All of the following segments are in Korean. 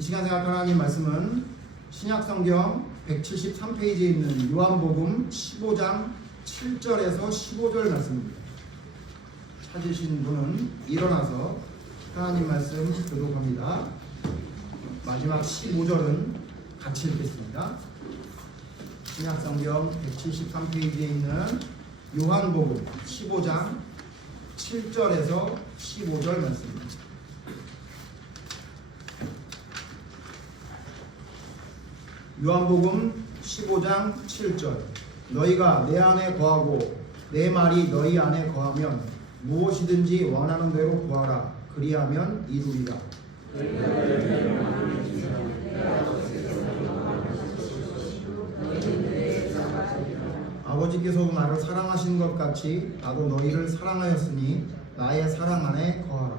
이 시간 생각 하나님 말씀은 신약성경 173페이지에 있는 요한복음 15장 7절에서 15절 말씀입니다. 찾으신 분은 일어나서 하나님 말씀 교독합니다. 마지막 15절은 같이 읽겠습니다. 신약성경 173페이지에 있는 요한복음 15장 7절에서 15절 말씀입니다. 요한복음 15장 7절 너희가 내 안에 거하고 내 말이 너희 안에 거하면 무엇이든지 원하는 대로 구하라. 그리하면 이루리라. 아버지께서 나를 사랑하신 것 같이 나도 너희를 사랑하였으니 나의 사랑 안에 거하라.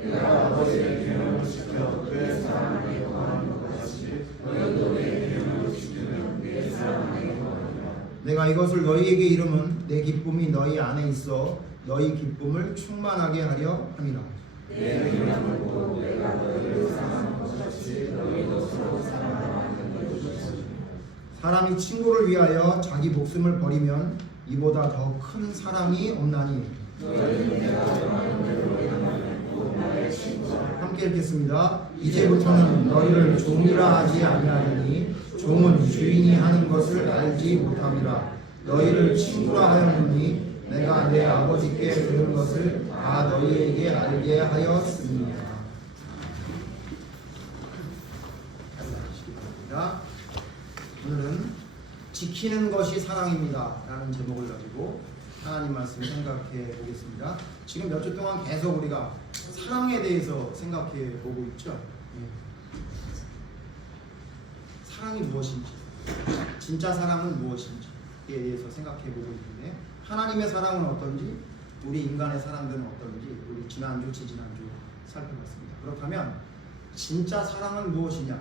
내가 아버지의 계명을 지켜 그의 사랑 안에 거하는 것 같이 너희도 내 계명을 지키면 내 사랑 안에 거하리라. 내가 이것을 너희에게 이름은 내 기쁨이 너희 안에 있어 너희 기쁨을 충만하게 하려 함이라. 내 계명을 보고 내가 너희를 사랑한 것 같이 너희도 서로 사랑하는 것이지. 사람이 친구를 위하여 자기 목숨을 버리면 이보다 더 큰 사랑이 없나니. 너희는 내가 정하는 대로 행하면 곧 나의 친구라. 함께 읽겠습니다. 이제부터는 너희를 종이라 하지 아니하리니 종은 주인이 하는 것을 알지 못함이라. 너희를 친구라 하였느니 내가 내 아버지께 들은 것을 다 너희에게 알게 하였습니다. 오늘은 지키는 것이 사랑입니다 라는 제목을 가지고 하나님 말씀 생각해 보겠습니다. 지금 몇 주 동안 계속 우리가 사랑에 대해서 생각해 보고 있죠. 사랑이 무엇인지, 진짜 사랑은 무엇인지에 대해서 생각해 보고 있는데, 하나님의 사랑은 어떤지, 우리 인간의 사랑들은 어떤지 우리 지난주, 지지난주 살펴봤습니다. 그렇다면 진짜 사랑은 무엇이냐에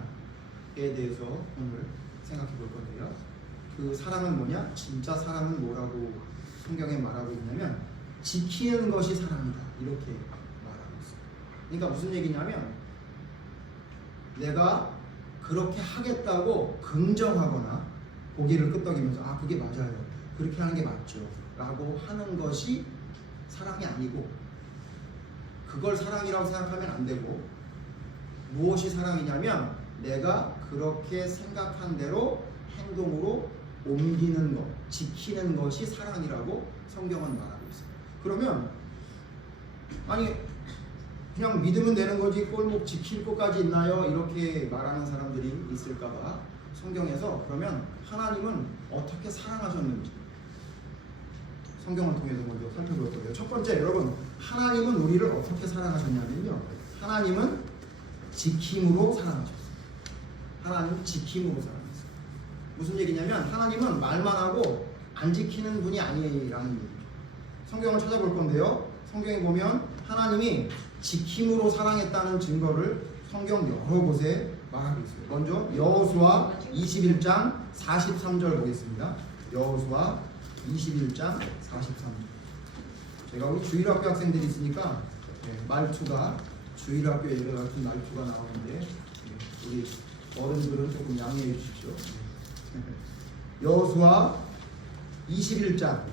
대해서 오늘 생각해 볼 건데요. 그 사랑은 뭐냐? 진짜 사랑은 뭐라고 성경에 말하고 있냐면 지키는 것이 사랑이다 이렇게 말하고 있어요. 그러니까 무슨 얘기냐면 내가 그렇게 하겠다고 긍정하거나 고개를 끄덕이면서 아 그게 맞아요, 그렇게 하는 게 맞죠 라고 하는 것이 사랑이 아니고, 그걸 사랑이라고 생각하면 안 되고, 무엇이 사랑이냐면 내가 그렇게 생각한 대로 행동으로 옮기는 것, 지키는 것이 사랑이라고 성경은 말하고 있어요. 그러면 아니 그냥 믿으면 되는 거지 꼴 지킬 것까지 있나요? 이렇게 말하는 사람들이 있을까봐 성경에서 그러면 하나님은 어떻게 사랑하셨는지 성경을 통해서 먼저 살펴볼 거예요. 첫 번째, 여러분, 하나님은 우리를 어떻게 사랑하셨냐면요, 하나님은 지킴으로 사랑하셨어요. 하나님은 지킴으로 사랑하셨어요. 무슨 얘기냐면 하나님은 말만 하고 안 지키는 분이 아니라는 얘기죠. 성경을 찾아볼 건데요, 성경에 보면 하나님이 지킴으로 사랑했다는 증거를 성경 여러 곳에 말하고 있어요. 먼저 여호수아 21장 43절 보겠습니다. 여호수아 21장 43절. 제가 우리 주일학교 학생들이 있으니까 말투가 주일학교에 이런 같은 말투가 나오는데 우리 어른들은 조금 양해해 주십시오. 여호수아 21장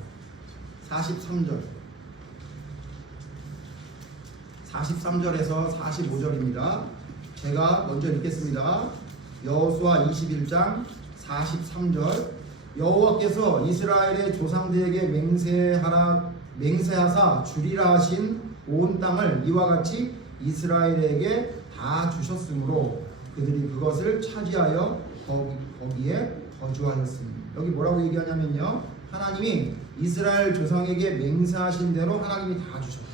43절 43절에서 45절입니다. 제가 먼저 읽겠습니다. 여호수아 21장 43절. 여호와께서 이스라엘의 조상들에게 맹세하사 주리라 하신 온 땅을 이와 같이 이스라엘에게 다 주셨으므로 그들이 그것을 차지하여 거기에 거주하였습니다. 여기 뭐라고 얘기하냐면요, 하나님이 이스라엘 조상에게 맹세하신 대로 하나님이 다 주셨어요.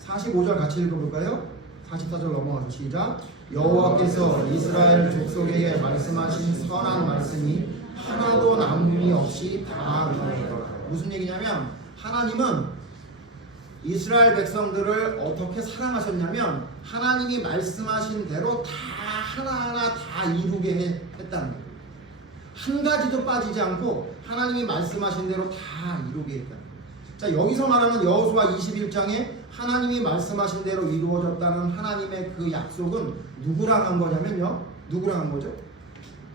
45절 같이 읽어볼까요? 44절 넘어가서 시작. 여호와께서 이스라엘 족속에게 말씀하신 선한 말씀이 하나도 남음이 없이 다 이루어졌더라. 무슨 얘기냐면 하나님은 이스라엘 백성들을 어떻게 사랑하셨냐면 하나님이 말씀하신 대로 다 하나하나 다 이루게 했다는 거예요. 한 가지도 빠지지 않고 하나님이 말씀하신 대로 다 이루게 했다는 거예요. 자, 여기서 말하는 여호수아 21장에 하나님이 말씀하신 대로 이루어졌다는 하나님의 그 약속은 누구랑 한 거냐면요. 누구랑 한 거죠?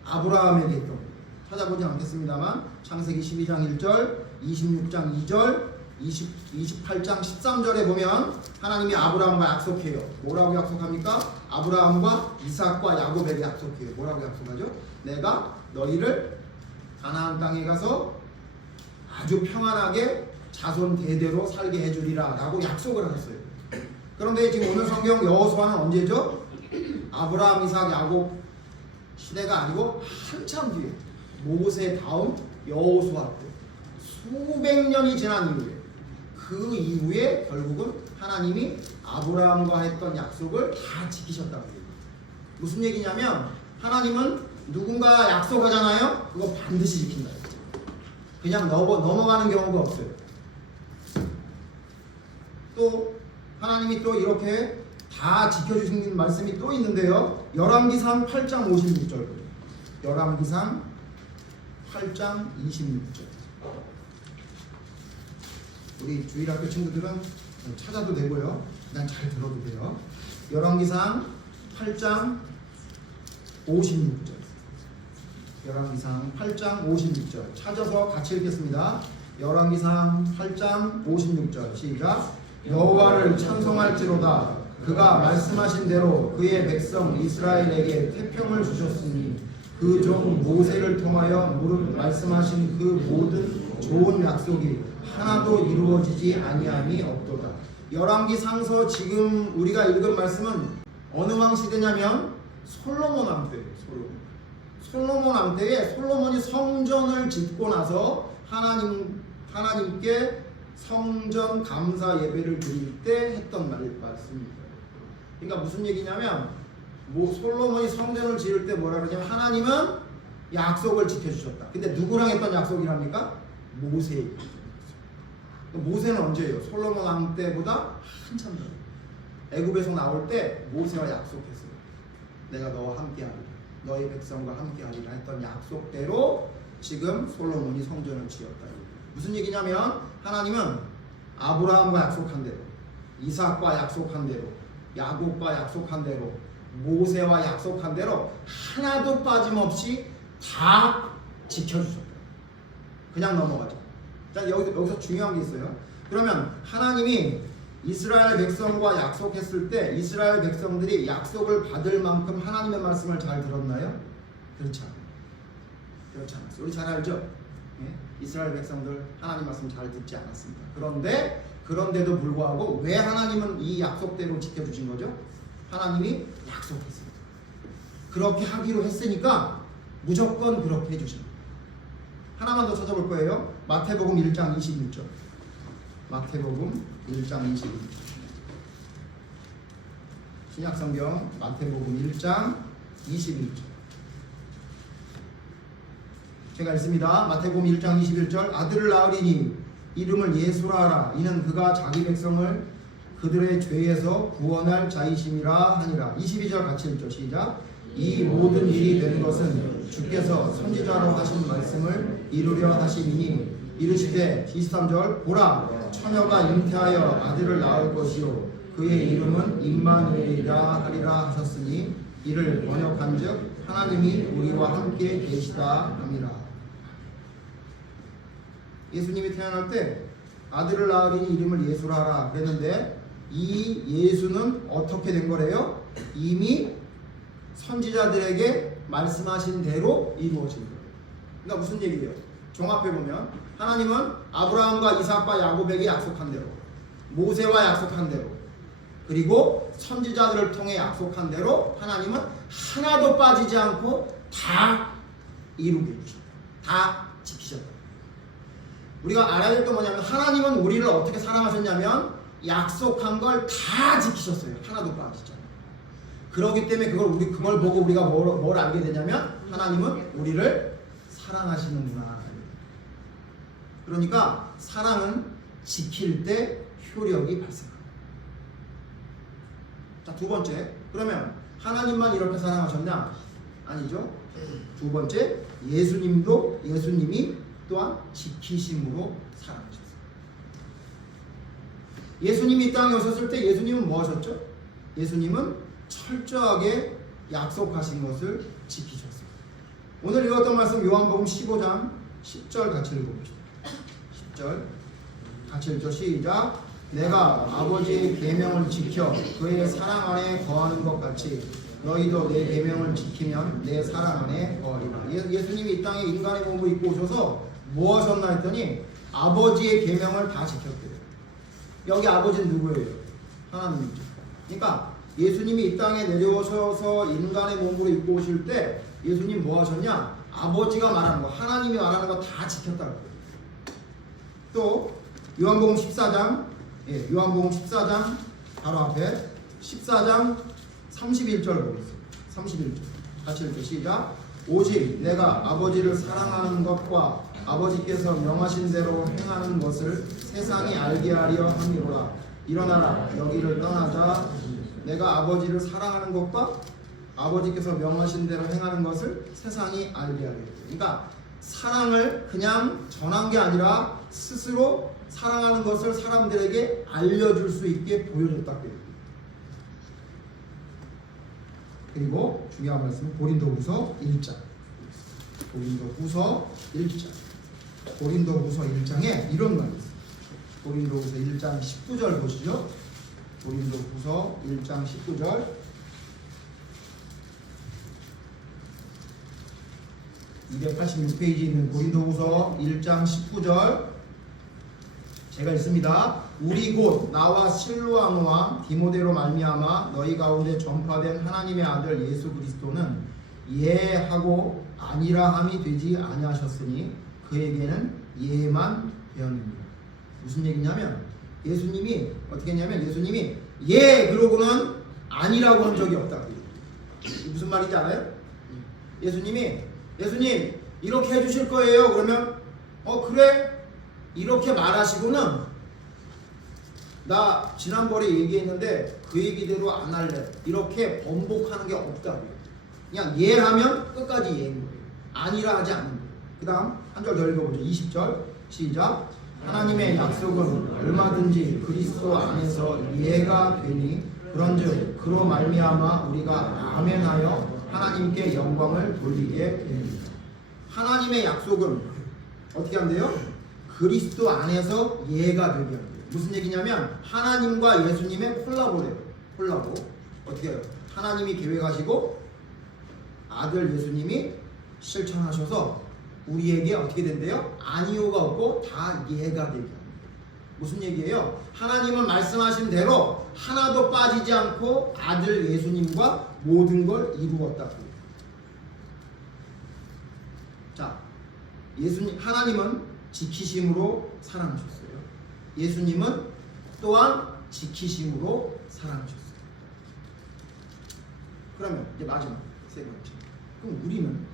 아브라함에게 했던 거예요. 찾아보지 않겠습니다만 창세기 12장 1절, 26장 2절, 28장 13절에 보면 하나님이 아브라함과 약속해요. 뭐라고 약속합니까? 아브라함과 이삭과 야곱에게 약속해요. 뭐라고 약속하죠? 내가 너희를 가나안 땅에 가서 아주 평안하게 자손 대대로 살게 해주리라 라고 약속을 하셨어요. 그런데 지금 오늘 성경 여호수아는 언제죠? 아브라함, 이삭, 야곱 시대가 아니고 한참 뒤에 모세 다음 여호수아 때 수백 년이 지난 이후에 그 이후에 결국은 하나님이 아브라함과 했던 약속을 다 지키셨다는 거예요. 무슨 얘기냐면 하나님은 누군가 약속하잖아요. 그거 반드시 지킨다. 그냥 넘어가는 경우가 없어요. 또 하나님이 또 이렇게 다 지켜주신 말씀이 또 있는데요. 열왕기상 8장 56절. 열왕기상 8장 26절. 우리 주일학교 친구들은 찾아도 되고요. 그냥 잘 들어도 돼요. 열왕기상 8장 56절. 열왕기상 8장 56절. 찾아서 같이 읽겠습니다. 열왕기상 8장 56절. 시작. 여호와를 찬송할지로다. 그가 말씀하신 대로 그의 백성 이스라엘에게 태평을 주셨으니 그 종 모세를 통하여 무릇 말씀하신 그 모든 좋은 약속이 하나도 이루어지지 아니함이 없도다. 열왕기상서 지금 우리가 읽은 말씀은 어느 왕 시대냐면 솔로몬 왕 때예요. 솔로몬 왕 때에 솔로몬이 성전을 짓고 나서 하나님께 성전 감사 예배를 드릴 때 했던 말씀입니다. 그러니까 무슨 얘기냐면 솔로몬이 성전을 지을 때 뭐라 그러냐면 하나님은 약속을 지켜주셨다. 근데 누구랑 했던 약속이랍니까? 모세에게. 모세는 언제예요? 솔로몬 왕 때보다 한참 전에 애굽에서 나올 때 모세와 약속했어요. 내가 너와 함께하리라, 너의 백성과 함께하리라 했던 약속대로 지금 솔로몬이 성전을 지었다. 무슨 얘기냐면 하나님은 아브라함과 약속한 대로, 이삭과 약속한 대로, 야곱과 약속한 대로, 모세와 약속한 대로 하나도 빠짐없이 다 지켜주셨다. 그냥 넘어가죠. 자, 여기서 중요한 게 있어요. 그러면 하나님이 이스라엘 백성과 약속했을 때 이스라엘 백성들이 약속을 받을 만큼 하나님의 말씀을 잘 들었나요? 그렇지 않아요. 그렇지 않았어요. 우리 잘 알죠? 네? 이스라엘 백성들 하나님 말씀 잘 듣지 않았습니다. 그런데도 불구하고 왜 하나님은 이 약속대로 지켜주신 거죠? 하나님이 약속했습니다. 그렇게 하기로 했으니까 무조건 그렇게 해주십니다. 하나만 더 찾아볼 거예요. 마태복음 1장 21절. 마태복음 1장 21절. 신약성경 마태복음 1장 21절. 제가 읽습니다. 마태복음 1장 21절. 아들을 낳으리니 이름을 예수라 하라. 이는 그가 자기 백성을 그들의 죄에서 구원할 자이심이라 하니라. 22절 같이 읽죠. 시작. 이 모든 일이 된 것은 주께서 선지자로 하신 말씀을 이루려 하심이니 이르시되 23절 보라 처녀가 잉태하여 아들을 낳을 것이요 그의 이름은 임마누엘이라 하리라 하셨으니 이를 번역한즉 하나님이 우리와 함께 계시다 함이라. 예수님이 태어날 때 아들을 낳으리니 이름을 예수라 하라 그랬는데 이 예수는 어떻게 된 거래요? 이미 선지자들에게 말씀하신 대로 이루어진 거예요. 그러니까 무슨 얘기예요? 종합해 보면 하나님은 아브라함과 이삭과 야곱에게 약속한 대로, 모세와 약속한 대로, 그리고 선지자들을 통해 약속한 대로 하나님은 하나도 빠지지 않고 다 이루게 해주셨다. 다 지키셨다. 우리가 알아야 될 게 뭐냐면 하나님은 우리를 어떻게 사랑하셨냐면 약속한 걸 다 지키셨어요. 하나도 빠지지 않아요. 그렇기 때문에 그걸 보고 우리가 뭘 알게 되냐면 하나님은 우리를 사랑하시는구나. 그러니까 사랑은 지킬 때 효력이 발생합니다. 자, 두 번째. 그러면 하나님만 이렇게 사랑하셨냐? 아니죠. 두 번째, 예수님이 또한 지키심으로 사랑하셨어요. 예수님이 이 땅에 오셨을 때 예수님은 뭐 하셨죠? 예수님은 철저하게 약속하신 것을 지키셨어요. 오늘 읽었던 말씀 요한복음 15장 10절 같이 읽어봅시다. 10절 같이 읽죠. 시작. 내가 아버지의 계명을 지켜 그의 사랑 안에 거하는 것 같이 너희도 내 계명을 지키면 내 사랑 안에 거하리라. 예수님이 이 땅에 인간의 몸을 입고 오셔서 뭐 하셨나 했더니 아버지의 계명을 다 지켰대요. 여기 아버지는 누구예요? 하나님이죠. 그러니까 예수님이 이 땅에 내려오셔서 인간의 몸으로 입고 오실 때 예수님 뭐 하셨냐? 아버지가 말하는 거, 하나님이 말하는 거 다 지켰다고. 또 요한복음 14장, 요한복음 14장 바로 앞에 14장 31절 보겠습니다. 31절 같이 읽죠. 시작. 오직 내가 아버지를 사랑하는 것과 아버지께서 명하신 대로 행하는 것을 세상이 알게 하려 함이로라. 일어나라 여기를 떠나자. 내가 아버지를 사랑하는 것과 아버지께서 명하신 대로 행하는 것을 세상이 알게 하려. 그러니까 사랑을 그냥 전한 게 아니라 스스로 사랑하는 것을 사람들에게 알려줄 수 있게 보여줬다. 그리고 중요한 말씀은 고린도후서 1장. 고린도후서 1장. 고린도후서 1장에 이런 말이 있어요. 고린도후서 1장 19절 보시죠. 고린도후서 1장 19절. (286페이지) 있는 고린도후서 1장 19절 제가 읽습니다. 우리 곧 나와 실로아노와 디모데로 말미암아 너희 가운데 전파된 하나님의 아들 예수 그리스도는 예하고 아니라함이 되지 아니하셨으니 그에게는 예만 되었느니라. 무슨 얘기냐면 예수님이 어떻게 했냐면 예수님이 예 그러고는 아니라고 한 적이 없다. 무슨 말인지 알아요? 예수님 이렇게 해주실 거예요. 그러면 그래 이렇게 말하시고는 나 지난번에 얘기했는데 그 얘기대로 안 할래 이렇게 번복하는 게 없다. 그냥 예 하면 끝까지 예인 거예요. 아니라 하지 않는 거예요. 그 다음 한 절 더 읽어보죠. 20절 시작. 하나님의 약속은 얼마든지 그리스도 안에서 예가 되니 그런즉 그로 말미암아 우리가 아멘하여 하나님께 영광을 돌리게 됩니다. 하나님의 약속은 어떻게 한대요? 그리스도 안에서 예가 되게 한대요. 무슨 얘기냐면 하나님과 예수님의 콜라보래요. 콜라보. 어떻게 해요? 하나님이 계획하시고 아들 예수님이 실천하셔서 우리에게 어떻게 된대요? 아니오가 없고 다 예가 되게 합니다. 무슨 얘기예요? 하나님은 말씀하신 대로 하나도 빠지지 않고 아들 예수님과 모든 걸 이루었다고. 자, 하나님은 지키심으로 사랑하셨어요. 예수님은 또한 지키심으로 사랑하셨어요. 그러면 이제 마지막 세 번째. 그럼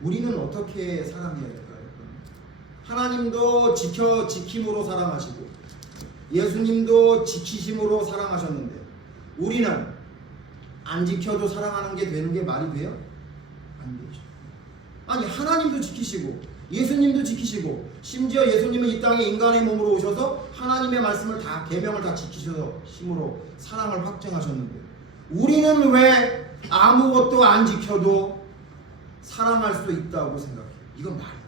우리는 어떻게 사랑해야 될까요? 하나님도 지킴으로 사랑하시고 예수님도 지키심으로 사랑하셨는데 우리는 안 지켜도 사랑하는 게 되는 게 말이 돼요? 안 되죠. 아니 하나님도 지키시고 예수님도 지키시고 심지어 예수님은 이 땅에 인간의 몸으로 오셔서 하나님의 말씀을 다 계명을 다 지키셔서 심으로 사랑을 확증하셨는데 우리는 왜 아무것도 안 지켜도 사랑할 수 있다고 생각해요? 이건 말이에요.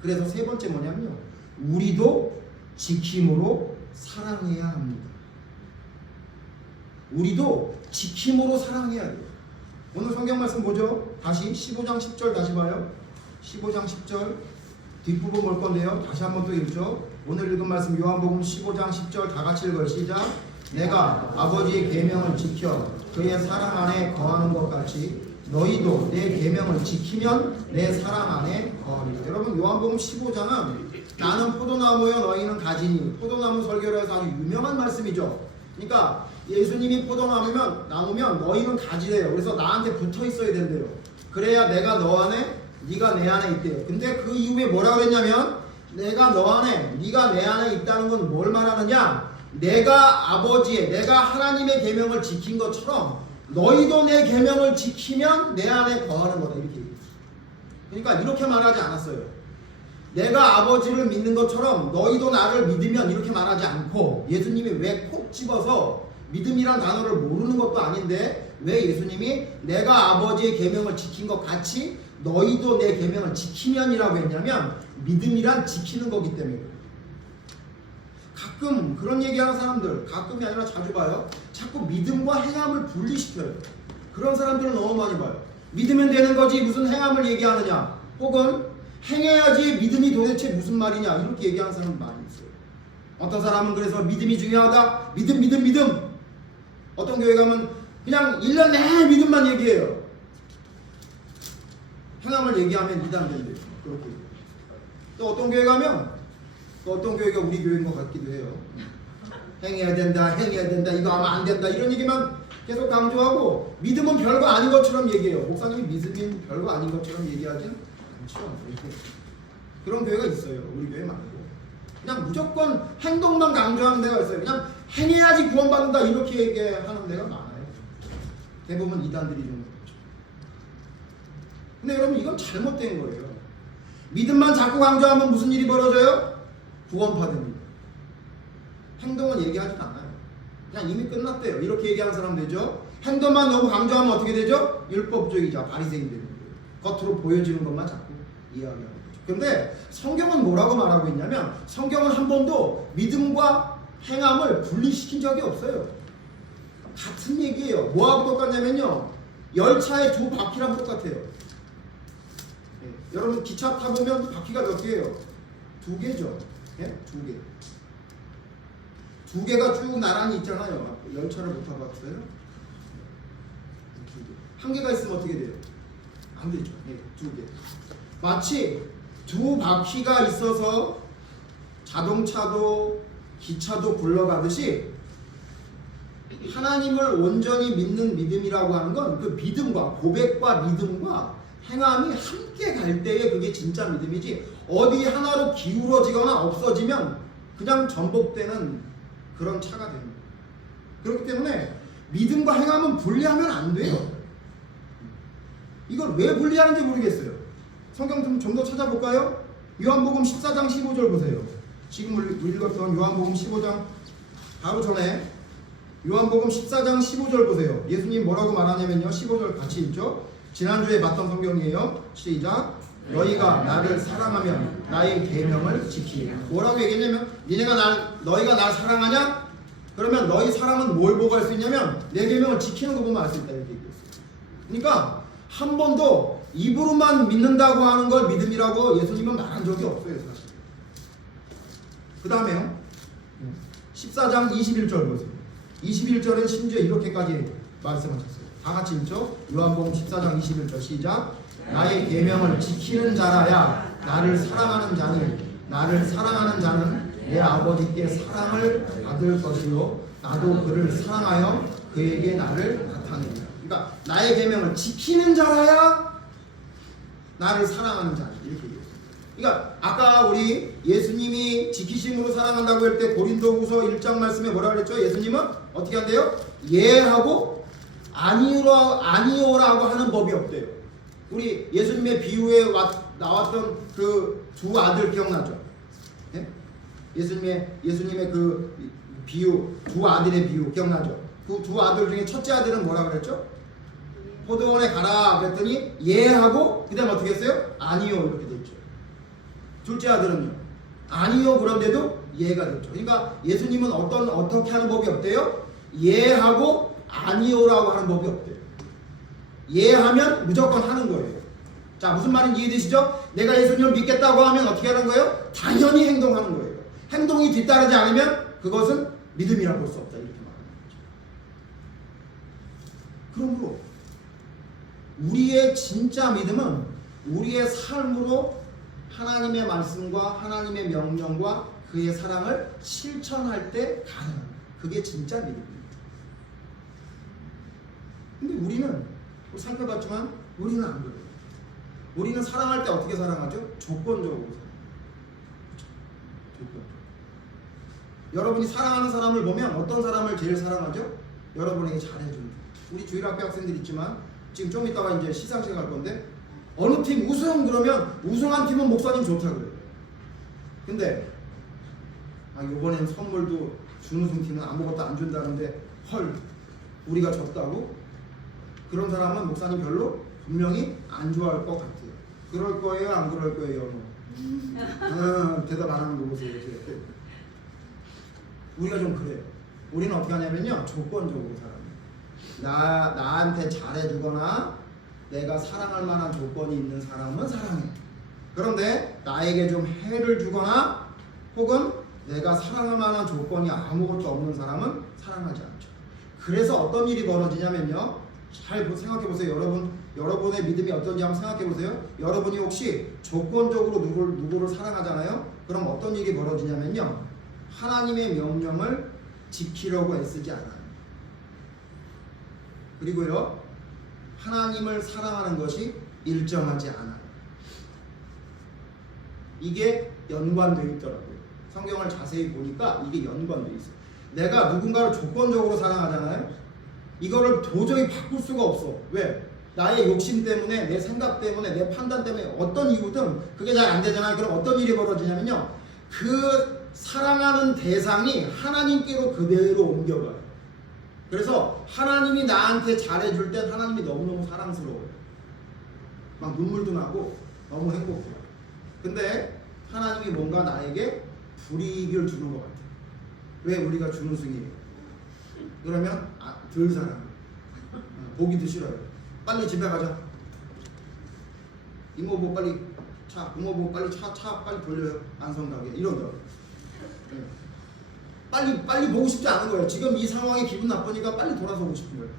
그래서 세 번째 뭐냐면요, 우리도 지킴으로 사랑해야 합니다. 우리도 지킴으로 사랑해야 돼요. 오늘 성경 말씀 보죠. 다시 15장 10절 다시 봐요. 15장 10절 뒷부분 볼 건데요. 다시 한번 또 읽죠. 오늘 읽은 말씀 요한복음 15장 10절 다 같이 읽어요. 시작. 내가 아버지의 계명을 지켜 그의 사랑 안에 거하는 것 같이 너희도 내 계명을 지키면 내 사랑 안에 거하리라. 여러분 요한복음 15장은 나는 포도나무여 너희는 가지니 포도나무 설교를 해서 아주 유명한 말씀이죠. 그러니까 예수님이 포도나무면 너희는 가지래요. 그래서 나한테 붙어 있어야 된대요. 그래야 내가 너 안에 네가 내 안에 있대요. 근데 그 이후에 뭐라고 했냐면 내가 너 안에 네가 내 안에 있다는 건 뭘 말하느냐, 내가 하나님의 계명을 지킨 것처럼 너희도 내 계명을 지키면 내 안에 거하는 거다. 이렇게 얘기했어요. 그러니까 이렇게 말하지 않았어요. 내가 아버지를 믿는 것처럼 너희도 나를 믿으면 이렇게 말하지 않고 예수님이 왜 콕 집어서 믿음이란 단어를 모르는 것도 아닌데 왜 예수님이 내가 아버지의 계명을 지킨 것 같이 너희도 내 계명을 지키면이라고 했냐면 믿음이란 지키는 거기 때문에 그래요. 가끔 그런 얘기하는 사람들 가끔이 아니라 자주 봐요. 자꾸 믿음과 행함을 분리시켜요. 그런 사람들은 너무 많이 봐요. 믿으면 되는 거지 무슨 행함을 얘기하느냐 혹은 행해야지 믿음이 도대체 무슨 말이냐 이렇게 얘기하는 사람 많이 있어요. 어떤 사람은 그래서 믿음이 중요하다. 믿음. 어떤 교회 가면 그냥 1년 내내 믿음만 얘기해요. 행함을 얘기하면 이단된대요. 그렇게. 또 어떤 교회 가면 또 어떤 교회가 우리 교회인 것 같기도 해요. 행해야 된다 이거 하면 안 된다 이런 얘기만 계속 강조하고 믿음은 별거 아닌 것처럼 얘기해요. 목사님이 믿음이 별거 아닌 것처럼 얘기하진 않죠. 그런 교회가 있어요. 우리 교회 말고 그냥 무조건 행동만 강조하는 데가 있어요. 그냥 행해야지 구원받는다 이렇게 얘기하는 데가 많아요. 대부분 이단들이 이런 거죠. 근데 여러분 이건 잘못된 거예요. 믿음만 자꾸 강조하면 무슨 일이 벌어져요? 구원받습니다. 행동은 얘기하진 않아요. 그냥 이미 끝났대요. 이렇게 얘기하는 사람 되죠. 행동만 너무 강조하면 어떻게 되죠? 율법주의자, 바리새인 되는 거예요. 겉으로 보여지는 것만 자꾸 이야기하는 거죠. 근데 성경은 뭐라고 말하고 있냐면 성경은 한 번도 믿음과 행함을 분리시킨 적이 없어요. 같은 얘기예요. 뭐하고 똑같냐면요. 열차의 두 바퀴랑 똑같아요. 네. 여러분 기차 타보면 바퀴가 몇 개예요? 2개죠. 네? 2개. 2개가 쭉 나란히 있잖아요. 열차를 못 타봤어요? 2개. 1개가 있으면 어떻게 돼요? 안 되죠. 네, 2개. 마치 두 바퀴가 있어서 자동차도 기차도 굴러가듯이 하나님을 온전히 믿는 믿음이라고 하는 건 그 믿음과 고백과 믿음과 행함이 함께 갈 때에 그게 진짜 믿음이지 어디 하나로 기울어지거나 없어지면 그냥 전복되는 그런 차가 됩니다. 그렇기 때문에 믿음과 행함은 분리하면 안 돼요. 이걸 왜 분리하는지 모르겠어요. 성경 좀 더 찾아볼까요? 요한복음 14장 15절 보세요. 지금 읽었던 요한복음 15장 바로 전에 요한복음 14장 15절 보세요. 예수님 뭐라고 말하냐면요. 15절 같이 읽죠. 지난주에 봤던 성경이에요. 시작. 너희가 나를 사랑하면 나의 계명을 지키라. 뭐라고 얘기했냐면 너희가 날 사랑하냐? 그러면 너희 사랑은 뭘 보고 할 수 있냐면 내 계명을 지키는 거 보면 알 수 있다 이렇게 얘기했어요. 그러니까 한 번도 입으로만 믿는다고 하는 걸 믿음이라고 예수님은 말한 적이 없어요. 사실. 그 다음에요. 14장 21절 보세요. 21절은 심지어 이렇게까지 말씀하셨어요. 다 같이 읽죠. 요한복음 14장 21절 시작. 나의 계명을 지키는 자라야 나를 사랑하는 자니 나를 사랑하는 자는 내 아버지께 사랑을 받을 것이요 나도 그를 사랑하여 그에게 나를 나타내리라. 그러니까 나의 계명을 지키는 자라야 나를 사랑하는 자 이렇게 얘기했어요. 그러니까 아까 우리 예수님이 지키심으로 사랑한다고 할 때 고린도후서 1장 말씀에 뭐라 그랬죠? 예수님은 어떻게 한대요? 예하고 아니오라고 하는 법이 없대요. 우리 예수님의 비유에 나왔던 그 두 아들 기억나죠? 네? 예수님의 그 비유, 두 아들의 비유 기억나죠? 그 두 아들 중에 첫째 아들은 뭐라 그랬죠? 포도원에 가라 그랬더니 예하고 그 다음 어떻게 했어요? 아니요 이렇게 됐죠. 둘째 아들은요? 아니요 그런데도 예가 됐죠. 그러니까 예수님은 어떻게 하는 법이 없대요? 예하고 아니요라고 하는 법이 없대요. 예하면 무조건 하는 거예요. 자 무슨 말인지 이해되시죠? 내가 예수님을 믿겠다고 하면 어떻게 하는 거예요? 당연히 행동하는 거예요. 행동이 뒤따르지 않으면 그것은 믿음이라고 볼 수 없다 이렇게 말하는 거죠. 그러므로 우리의 진짜 믿음은 우리의 삶으로 하나님의 말씀과 하나님의 명령과 그의 사랑을 실천할 때 가능합니다. 그게 진짜 믿음입니다. 근데 우리는 살펴봤지만 우리는 안 그래요. 우리는 사랑할 때 어떻게 사랑하죠? 조건적으로 사랑해요. 조건적으로. 여러분이 사랑하는 사람을 보면 어떤 사람을 제일 사랑하죠? 여러분에게 잘해주는. 우리 주일학교 학생들 있지만 지금 좀 이따가 이제 시상식 할 건데 어느 팀 우승 그러면 우승한 팀은 목사님 좋다 그래요. 근데 이번엔 선물도 준우승 팀은 아무것도 안 준다는데 헐 우리가 졌다고? 그런 사람은 목사님 별로 분명히 안 좋아할 것 같아요. 그럴 거예요? 안 그럴 거예요? 대답 안 하는 거 보세요. 우리가 좀 그래요. 우리는 어떻게 하냐면요, 조건적으로 살아요. 나한테 잘해주거나 내가 사랑할 만한 조건이 있는 사람은 사랑해. 그런데 나에게 좀 해를 주거나 혹은 내가 사랑할 만한 조건이 아무것도 없는 사람은 사랑하지 않죠. 그래서 어떤 일이 벌어지냐면요, 잘 생각해 보세요. 여러분의 믿음이 어떤지 한번 생각해 보세요. 여러분이 혹시 조건적으로 누구를 사랑하잖아요. 그럼 어떤 일이 벌어지냐면요, 하나님의 명령을 지키려고 애쓰지 않아요. 그리고요, 하나님을 사랑하는 것이 일정하지 않아요. 이게 연관되어 있더라고요. 성경을 자세히 보니까 이게 연관되어 있어요. 내가 누군가를 조건적으로 사랑하잖아요. 이거를 도저히 바꿀 수가 없어. 왜? 나의 욕심 때문에, 내 생각 때문에, 내 판단 때문에 어떤 이유든 그게 잘 안 되잖아요. 그럼 어떤 일이 벌어지냐면요, 그 사랑하는 대상이 하나님께로 그대로 옮겨가요. 그래서 하나님이 나한테 잘해줄 땐 하나님이 너무너무 사랑스러워요. 막 눈물도 나고 너무 행복해요. 근데 하나님이 뭔가 나에게 불이익을 주는 것 같아요. 왜? 우리가 준우승이에요. 그러면 덜 사랑해요. 보기도 싫어요. 빨리 집에 가자. 이모부 빨리 차 빨리 돌려요. 안성 가게 이러더라고요. 빨리 보고 싶지 않은 거예요. 지금 이 상황이 기분 나쁘니까 빨리 돌아서고 싶은 거예요.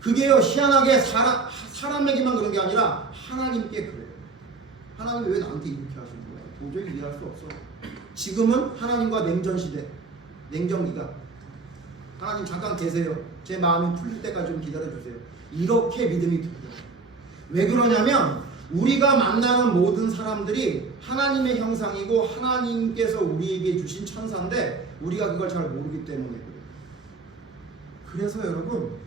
그게요, 희한하게 사람에게만 그런 게 아니라 하나님께 그래요. 하나님이 왜 나한테 이렇게 하시는 거예요? 도저히 이해할 수 없어. 지금은 하나님과 냉전 시대, 냉전기가. 하나님 잠깐 계세요. 제 마음이 풀릴 때까지 좀 기다려주세요. 이렇게 믿음이 들어요. 왜 그러냐면 우리가 만나는 모든 사람들이 하나님의 형상이고 하나님께서 우리에게 주신 천사인데 우리가 그걸 잘 모르기 때문에 그래요. 그래서 여러분,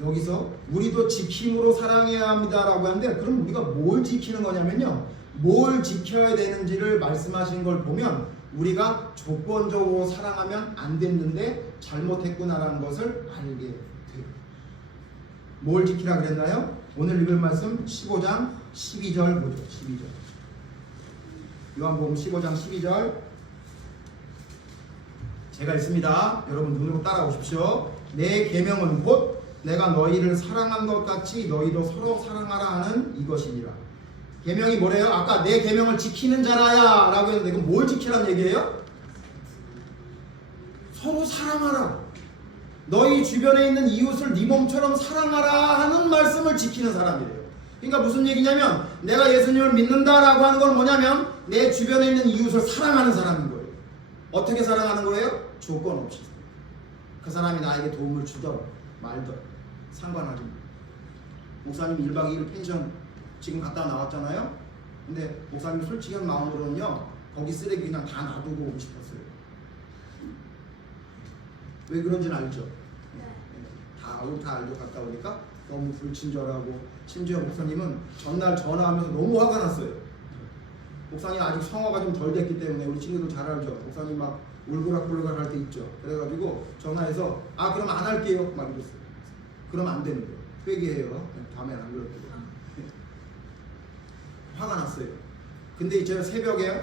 여기서 우리도 지킴으로 사랑해야 합니다라고 하는데, 그럼 우리가 뭘 지키는 거냐면요, 뭘 지켜야 되는지를 말씀하신 걸 보면 우리가 조건적으로 사랑하면 안 됐는데 잘못했구나라는 것을 알게 돼요. 뭘 지키라 그랬나요? 오늘 읽을 말씀 15장 12절 보죠. 12절. 요한복음 15장 12절. 제가 읽습니다. 여러분 눈으로 따라오십시오. 내 계명은 곧 내가 너희를 사랑한 것 같이 너희도 서로 사랑하라 하는 이것이니라. 계명이 뭐래요? 아까 내 계명을 지키는 자라야 라고 했는데 그럼 뭘 지키라는 얘기예요? 서로 사랑하라. 너희 주변에 있는 이웃을 네 몸처럼 사랑하라 하는 말씀을 지키는 사람이래요. 그러니까 무슨 얘기냐면 내가 예수님을 믿는다라고 하는 건 뭐냐면 내 주변에 있는 이웃을 사랑하는 사람인 거예요. 어떻게 사랑하는 거예요? 조건 없이. 그 사람이 나에게 도움을 주던 말던 상관하지. 목사님 1박 2일 펜션 지금 갔다 나왔잖아요. 근데 목사님 솔직한 마음으로는요, 거기 쓰레기 그냥 다 놔두고 오고 싶었어요. 왜 그런지는 알죠? 다 알죠. 갔다 오니까 너무 불친절하고, 심지어 목사님은 전날 전화하면서 너무 화가 났어요. 목사님 아직 성화가 좀 덜 됐기 때문에 우리 친구들 잘 알죠. 목사님 막 울그락불그락 할 때 있죠. 그래가지고 전화해서 그럼 안 할게요 막 이랬어요. 그럼 안 되는 거예요. 회개해요. 다음엔 안 그럴게요. 화가 났어요. 근데 제가 새벽에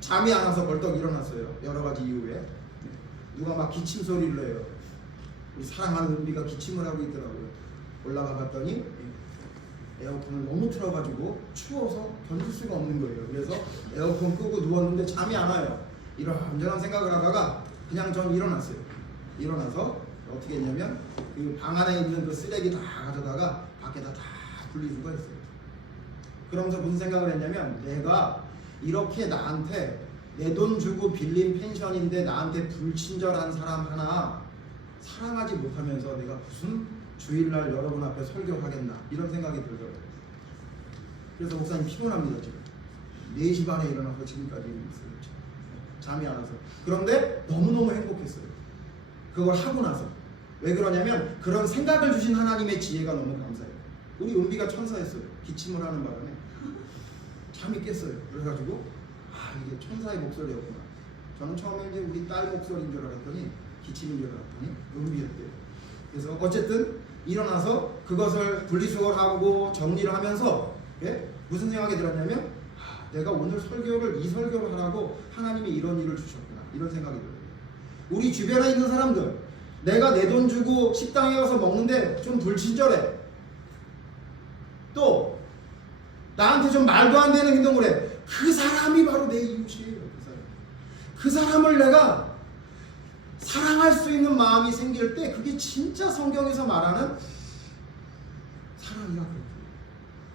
잠이 안 와서 벌떡 일어났어요. 여러 가지 이유에. 누가 막 기침 소리를 내요. 우리 사랑하는 은비가 기침을 하고 있더라고요. 올라가 봤더니 에어컨을 너무 틀어가지고 추워서 견딜 수가 없는 거예요. 그래서 에어컨 끄고 누웠는데 잠이 안 와요. 이런저런 생각을 하다가 그냥 전 일어났어요. 일어나서 어떻게 했냐면 그 방 안에 있는 그 쓰레기 다 가져다가 밖에다 다 분리수거했어요. 그러면서 무슨 생각을 했냐면, 내가 이렇게 나한테 내 돈 주고 빌린 펜션인데 나한테 불친절한 사람 하나 사랑하지 못하면서 내가 무슨 주일날 여러분 앞에 설교하겠나, 이런 생각이 들더라고요. 그래서 목사님 피곤합니다. 지금 4시 반에 일어나서 지금까지 있어요. 잠이 안 와서. 그런데 너무너무 행복했어요. 그걸 하고 나서. 왜 그러냐면 그런 생각을 주신 하나님의 지혜가 너무 감사해요. 우리 은비가 천사였어요. 기침을 하는 바람에 잠이 깼어요. 그래가지고 이게 천사의 목소리였구나. 저는 처음에 이제 우리 딸 목소리인 줄 알았더니 기침인 줄 알았더니 음비였대요. 그래서 어쨌든 일어나서 그것을 분리수거하고 정리를 하면서 무슨 생각이 들었냐면 내가 오늘 이 설교를 하라고 하나님이 이런 일을 주셨구나, 이런 생각이 들어요. 우리 주변에 있는 사람들, 내가 내 돈 주고 식당에 가서 먹는데 좀 불친절해, 또 나한테 좀 말도 안 되는 행동을 해. 그 사람이 바로 내 이웃이에요. 그 사람을 내가 사랑할 수 있는 마음이 생길 때 그게 진짜 성경에서 말하는 사랑이라 그래요.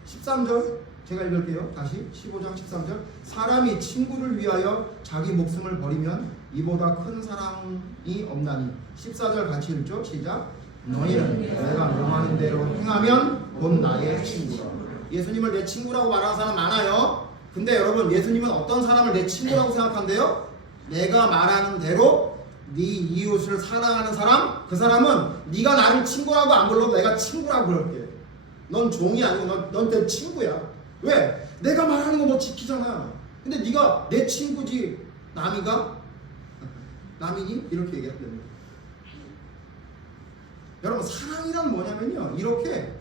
13절 제가 읽을게요. 다시 15장 13절. 사람이 친구를 위하여 자기 목숨을 버리면 이보다 큰 사랑이 없나니. 14절 같이 읽죠. 시작. 너희는 내가 명하는 대로 행하면 곧 나의 친구라. 예수님을 내 친구라고 말하는 사람 많아요. 근데 여러분, 예수님은 어떤 사람을 내 친구라고 생각한대요? 내가 말하는 대로 네 이웃을 사랑하는 사람, 그 사람은 네가 나를 친구라고 안 불러도 내가 친구라고 부를게. 넌 종이 아니고 넌 내 친구야. 왜? 내가 말하는 거 너 지키잖아. 근데 네가 내 친구지 남이가? 남이니? 이렇게 얘기했거든요. 여러분, 사랑이란 뭐냐면요, 이렇게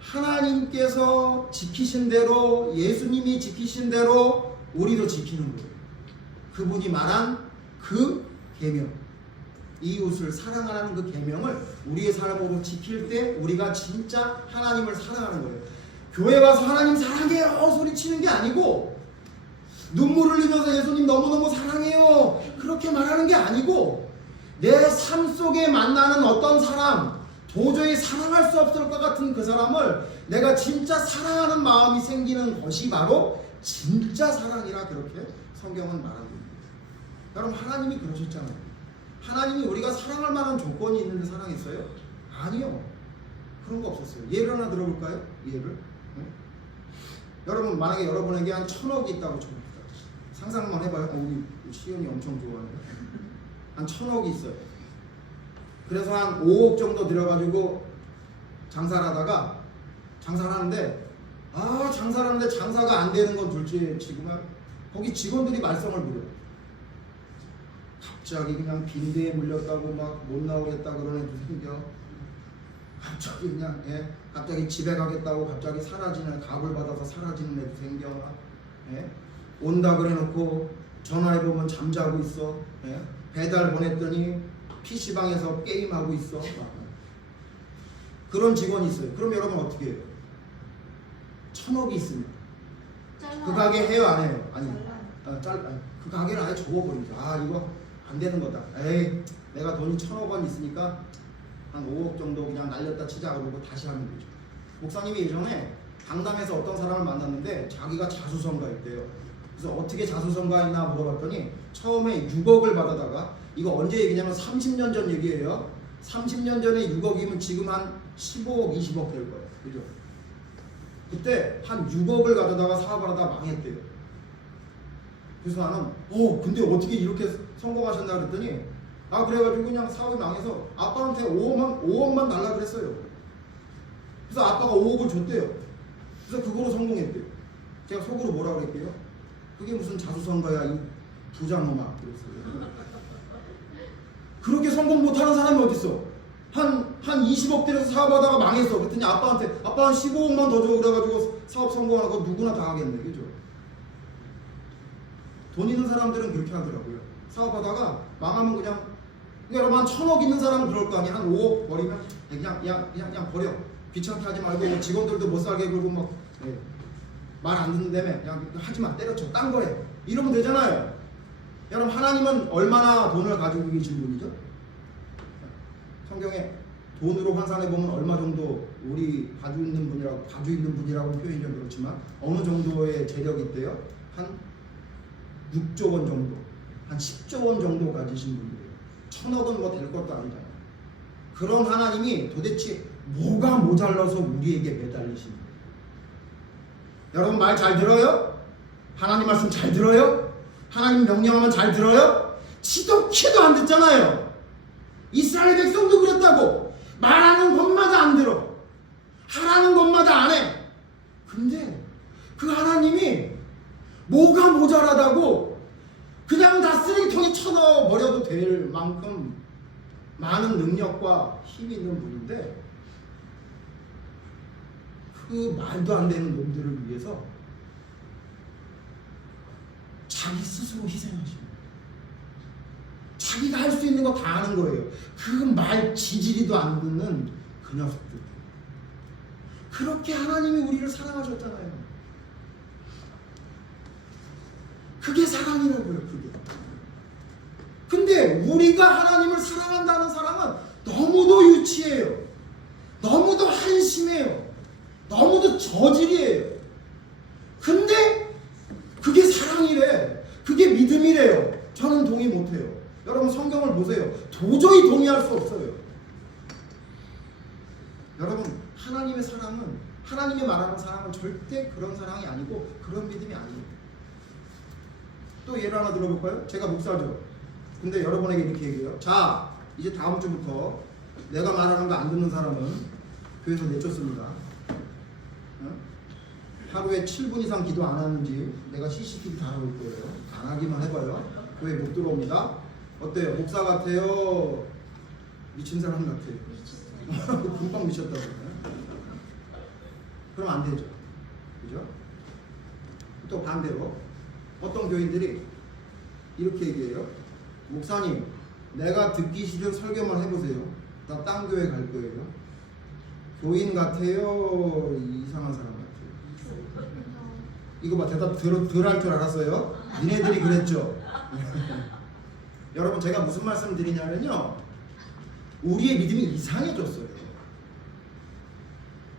하나님께서 지키신 대로, 예수님이 지키신 대로 우리도 지키는 거예요. 그분이 말한 그 계명, 이웃을 사랑하라는 그 계명을 우리의 삶으로 지킬 때 우리가 진짜 하나님을 사랑하는 거예요. 교회 와서 하나님 사랑해요 소리치는 게 아니고, 눈물을 흘리면서 예수님 너무너무 사랑해요 그렇게 말하는 게 아니고, 내 삶 속에 만나는 어떤 사람, 도저히 사랑할 수 없을 것 같은 그 사람을 내가 진짜 사랑하는 마음이 생기는 것이 바로 진짜 사랑이라 그렇게 성경은 말합니다. 여러분, 하나님이 그러셨잖아요. 하나님이 우리가 사랑할 만한 조건이 있는데 사랑했어요? 아니요. 그런 거 없었어요. 예를 하나 들어볼까요? 예를. 네? 여러분, 만약에 여러분에게 한 1,000억이 있다고 칩니다. 상상만 해봐요. 우리 시연이 엄청 좋아하네요. 한 1,000억이 있어요. 그래서 한 5억 정도 들여가지고 장사를 하다가, 장사를 하는데 장사가 안 되는 건 둘째 치고는 거기 직원들이 말썽을 부려요. 갑자기 그냥 빈대에 물렸다고 막 못 나오겠다 그러는 애도 생겨. 갑자기 그냥 갑자기 집에 가겠다고 갑자기 사라지는, 갑을 받아서 사라지는 애도 생겨. 온다 그래 놓고 전화해보면 잠자고 있어. 배달 보냈더니 PC방에서 게임하고 있어. 그런 직원이 있어요. 그럼 여러분 어떻게 해요? 1,000억이 있습니다. 그 가게 해요 안 해요? 아니, 그 가게를 아예 접어버리죠. 이거 안 되는 거다. 에이, 내가 돈이 1,000억 원 있으니까 한 5억 정도 그냥 날렸다 치자 그러고 다시 하면 되죠. 목사님이 예전에 강남에서 어떤 사람을 만났는데 자기가 자수성가했대요. 그래서 어떻게 자수성가했나 물어봤더니 처음에 6억을 받아다가, 이거 언제 얘기냐면 30년 전 얘기예요. 30년 전에 6억이면 지금 한 15억, 20억 될 거예요. 그죠? 그때 한 6억을 가져다가 사업을 하다가 망했대요. 그래서 나는 근데 어떻게 이렇게 성공하셨나 그랬더니 그래가지고 그냥 사업이 망해서 아빠한테 5억만 달라 그랬어요. 그래서 아빠가 5억을 줬대요. 그래서 그거로 성공했대요. 제가 속으로 뭐라 그랬게요? 그게 무슨 자수성가야 이 부장놈아 그랬어요. 그렇게 성공 못하는 사람이 어딨어? 한 20억 들여서 사업하다가 망했어. 그랬더니 아빠 한 15억만 더 줘 그래가지고 사업 성공하고 누구나 다 하겠네. 그죠? 돈 있는 사람들은 그렇게 하더라고요. 사업하다가 망하면 그냥 여러분 한 1,000억 있는 사람은 그럴 거 아니야. 한 5억 버리면 그냥 버려. 귀찮게 하지 말고 직원들도 못 살게 굴고 막 말 안 듣는다며 그냥 하지마, 때려쳐, 딴 거 해, 이러면 되잖아요. 여러분, 하나님은 얼마나 돈을 가지고 계신 분이죠? 성경에 돈으로 환산해 보면 얼마 정도, 우리 가지고 있는 분이라고 표현이 좀 그렇지만 어느 정도의 재력이 있대요? 한 6조 원 정도, 한 10조 원 정도 가지신 분이에요. 1,000억은 뭐 될 것도 아니잖아요. 그런 하나님이 도대체 뭐가 모자라서 우리에게 매달리신 거예요? 여러분, 말 잘 들어요? 하나님 말씀 잘 들어요? 하나님 명령하면 잘 들어요? 지독히도 안 듣잖아요. 이스라엘 백성도 그랬다고. 말하는 것마다 안 들어. 하라는 것마다 안 해. 근데 그 하나님이 만큼 많은 능력과 힘이 있는 분인데 그 말도 안 되는 놈들을 위해서 자기 스스로 희생하십니다. 자기가 할 수 있는 거 다 하는 거예요. 그 말 지지리도 안 듣는 그 녀석들. 그렇게 하나님이 우리를 사랑하셨잖아요. 그게 사랑이라고요. 그게. 근데 우리가 하나님을 사랑한다는 사랑은 너무도 유치해요. 너무도 한심해요. 너무도 저질이에요. 근데 그게 사랑이래. 그게 믿음이래요. 저는 동의 못해요. 여러분 성경을 보세요. 도저히 동의할 수 없어요. 여러분 하나님의 사랑은, 하나님이 말하는 사랑은 절대 그런 사랑이 아니고 그런 믿음이 아니에요. 또 예를 하나 들어볼까요? 제가 목사죠. 근데 여러분에게 이렇게 얘기해요. 자, 이제 다음 주부터 내가 말하는 거 안 듣는 사람은 교회에서 내쫓습니다. 하루에 7분 이상 기도 안 하는지 내가 CCTV 달아볼 거예요. 안 하기만 해봐요. 교회 못 들어옵니다. 어때요? 목사 같아요? 미친 사람 같아요? 금방 미쳤다고. 그럼 안 되죠. 그죠? 또 반대로 어떤 교인들이 이렇게 얘기해요. 목사님, 내가 듣기 싫은 설교만 해보세요. 나 딴 교회 갈 거예요. 교인 같아요? 이상한 사람 같아요? 이거 봐, 대답 덜 할 줄 알았어요? 니네들이 그랬죠? 여러분 제가 무슨 말씀 드리냐면요, 우리의 믿음이 이상해졌어요.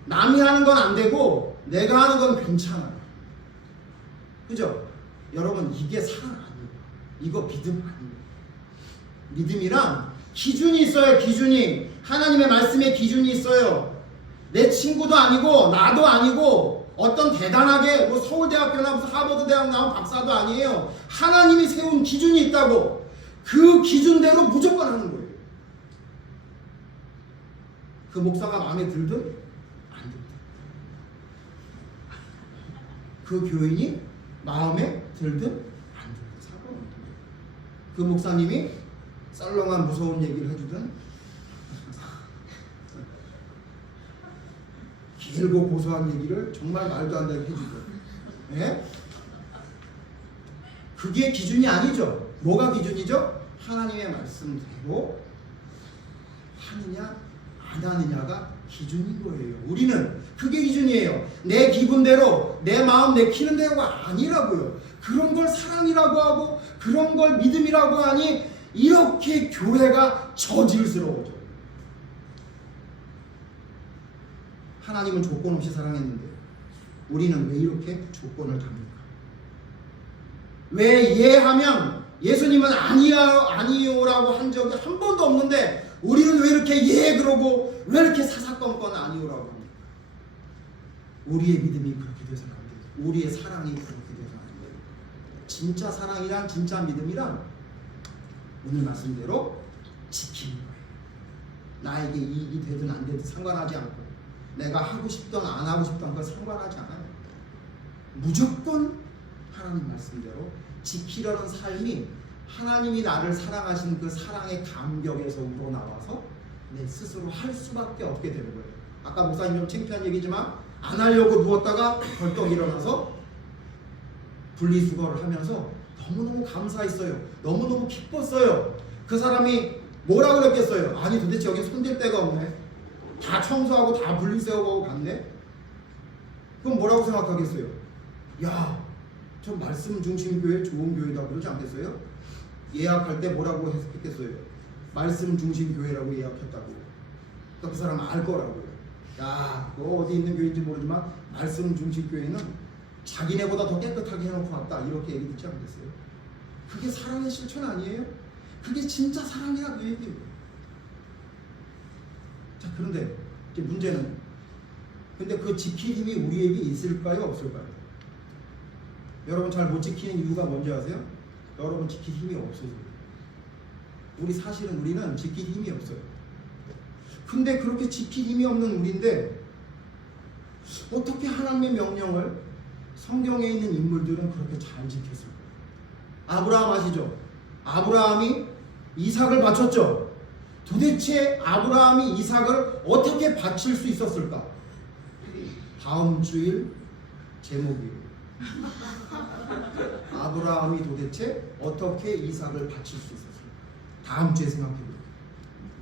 남이 하는 건 안 되고 내가 하는 건 괜찮아요. 그죠? 여러분 이게 사랑 아니에요. 이거 믿음 아니에요. 믿음이란 기준이 있어요. 기준이. 하나님의 말씀에 기준이 있어요. 내 친구도 아니고 나도 아니고 어떤 대단하게 뭐 서울대학교나 무슨 하버드대학 나온 박사도 아니에요. 하나님이 세운 기준이 있다고. 그 기준대로 무조건 하는 거예요. 그 목사가 마음에 들든 안 들든, 그 교인이 마음에 들든 안 들든 상관없는 거예요. 그 목사님이 썰렁한 무서운 얘기를 해주든 길고 고소한 얘기를 정말 말도 안 되게 해주든, 예? 그게 기준이 아니죠. 뭐가 기준이죠? 하나님의 말씀대로 하느냐 안 하느냐가 기준인 거예요. 우리는 그게 기준이에요. 내 기분대로 내 마음 내키는 대로가 아니라고요. 그런 걸 사랑이라고 하고 그런 걸 믿음이라고 하니 이렇게 교회가 저질스러워져. 하나님은 조건 없이 사랑했는데 우리는 왜 이렇게 조건을 답니까? 왜 예하면 예수님은 아니요라고 한 적이 한 번도 없는데 우리는 왜 이렇게 예 그러고 왜 이렇게 사사건건 아니요라고 합니까? 우리의 믿음이 그렇게 돼서는 안 돼요. 우리의 사랑이 그렇게 돼서는 안 돼요. 진짜 사랑이란, 진짜 믿음이란 오늘 말씀대로 지키는 거예요. 나에게 이익이 되든 안 되든 상관하지 않고, 내가 하고 싶던 안 하고 싶던 건 상관하지 않아요. 무조건 하나님 말씀대로 지키려는 삶이 하나님이 나를 사랑하신 그 사랑의 감격에서 우러나와서 내 스스로 할 수밖에 없게 되는 거예요. 아까 목사님 좀 창피한 얘기지만 안 하려고 누웠다가 벌떡 일어나서 분리수거를 하면서 너무너무 감사했어요. 너무너무 기뻤어요. 그 사람이 뭐라 그랬겠어요? 아니 도대체 여기 손댈 데가 없네. 다 청소하고 다 분리수거하고 갔네. 그럼 뭐라고 생각하겠어요? 야, 저 말씀 중심 교회 좋은 교회다 그러지 않겠어요? 예약할 때 뭐라고 했겠어요? 말씀 중심 교회라고 예약했다고. 또 그 사람 알 거라고요. 야, 너 어디 있는 교회인지 모르지만 말씀 중심 교회는 자기네보다 더 깨끗하게 해놓고 왔다, 이렇게 얘기 듣지 않겠어요? 그게 사랑의 실천 아니에요? 그게 진짜 사랑이라 그 얘기예요. 자, 그런데 이제 문제는, 근데 그 지킬 힘이 우리에게 있을까요, 없을까요? 여러분 잘 못 지키는 이유가 뭔지 아세요? 여러분 지킬 힘이 없어서. 우리는 지킬 힘이 없어요. 근데 그렇게 지킬 힘이 없는 우리인데 어떻게 하나님의 명령을 성경에 있는 인물들은 그렇게 잘 지켰을까요? 아브라함 아시죠? 아브라함이 이삭을 바쳤죠. 도대체 아브라함이 이삭을 어떻게 바칠 수 있었을까? 다음 주일 제목이에요. 아브라함이 도대체 어떻게 이삭을 바칠 수 있었을까? 다음 주에 생각해볼게요.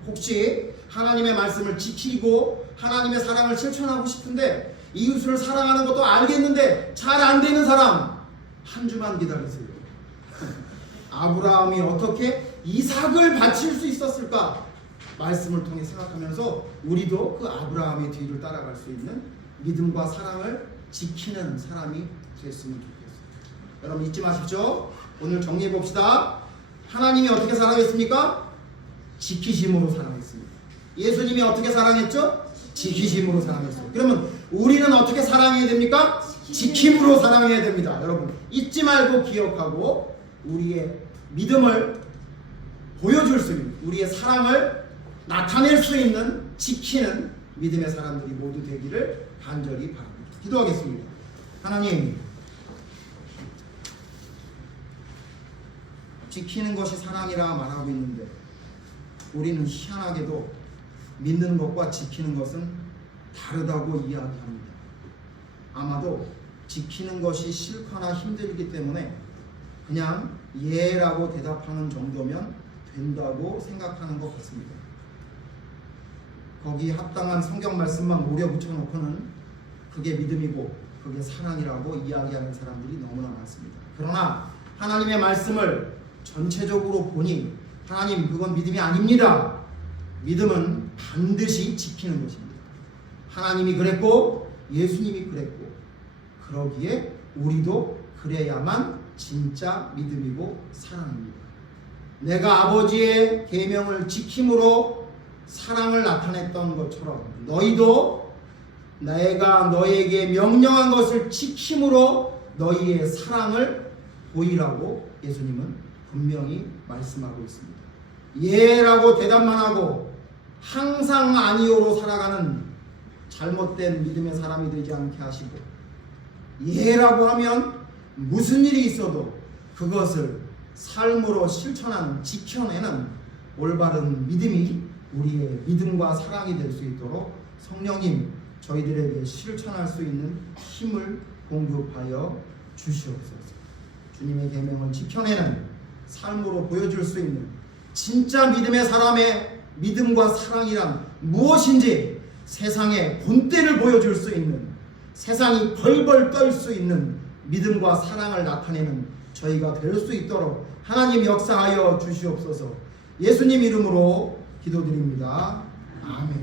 혹시 하나님의 말씀을 지키고 하나님의 사랑을 실천하고 싶은데 이웃을 사랑하는 것도 알겠는데 잘 안 되는 사람, 한 주만 기다리세요. 아브라함이 어떻게 이삭을 바칠 수 있었을까? 말씀을 통해 생각하면서 우리도 그 아브라함의 뒤를 따라갈 수 있는 믿음과 사랑을 지키는 사람이 됐으면 좋겠어요. 여러분 잊지 마십시오. 오늘 정리해 봅시다. 하나님이 어떻게 사랑했습니까? 지키심으로 사랑했습니다. 예수님이 어떻게 사랑했죠? 지키심으로 사랑했어요. 그러면 우리는 어떻게 사랑해야 됩니까? 지킴으로 사랑해야 됩니다. 여러분 잊지 말고 기억하고 우리의 믿음을 보여줄 수 있는, 우리의 사랑을 나타낼 수 있는 지키는 믿음의 사람들이 모두 되기를 간절히 바랍니다. 기도하겠습니다. 하나님, 지키는 것이 사랑이라 말하고 있는데 우리는 희한하게도 믿는 것과 지키는 것은 다르다고 이야기합니다. 아마도 지키는 것이 싫거나 힘들기 때문에 그냥 예라고 대답하는 정도면 된다고 생각하는 것 같습니다. 거기에 합당한 성경 말씀만 오려 붙여놓고는 그게 믿음이고 그게 사랑이라고 이야기하는 사람들이 너무나 많습니다. 그러나 하나님의 말씀을 전체적으로 보니 하나님, 그건 믿음이 아닙니다. 믿음은 반드시 지키는 것입니다. 하나님이 그랬고 예수님이 그랬고 그러기에 우리도 그래야만 진짜 믿음이고 사랑입니다. 내가 아버지의 계명을 지킴으로 사랑을 나타냈던 것처럼 너희도 내가 너에게 명령한 것을 지킴으로 너희의 사랑을 보이라고 예수님은 분명히 말씀하고 있습니다. 예라고 대답만 하고 항상 아니요로 살아가는 잘못된 믿음의 사람이 되지 않게 하시고, 예라고 하면 무슨 일이 있어도 그것을 삶으로 실천하는, 지켜내는 올바른 믿음이 우리의 믿음과 사랑이 될 수 있도록 성령님 저희들에게 실천할 수 있는 힘을 공급하여 주시옵소서. 주님의 계명을 지켜내는 삶으로 보여줄 수 있는 진짜 믿음의 사람의 믿음과 사랑이란 무엇인지 세상에 본때를 보여줄 수 있는, 세상이 벌벌 떨 수 있는 믿음과 사랑을 나타내는 저희가 될 수 있도록 하나님 역사하여 주시옵소서. 예수님 이름으로 기도드립니다. 아멘.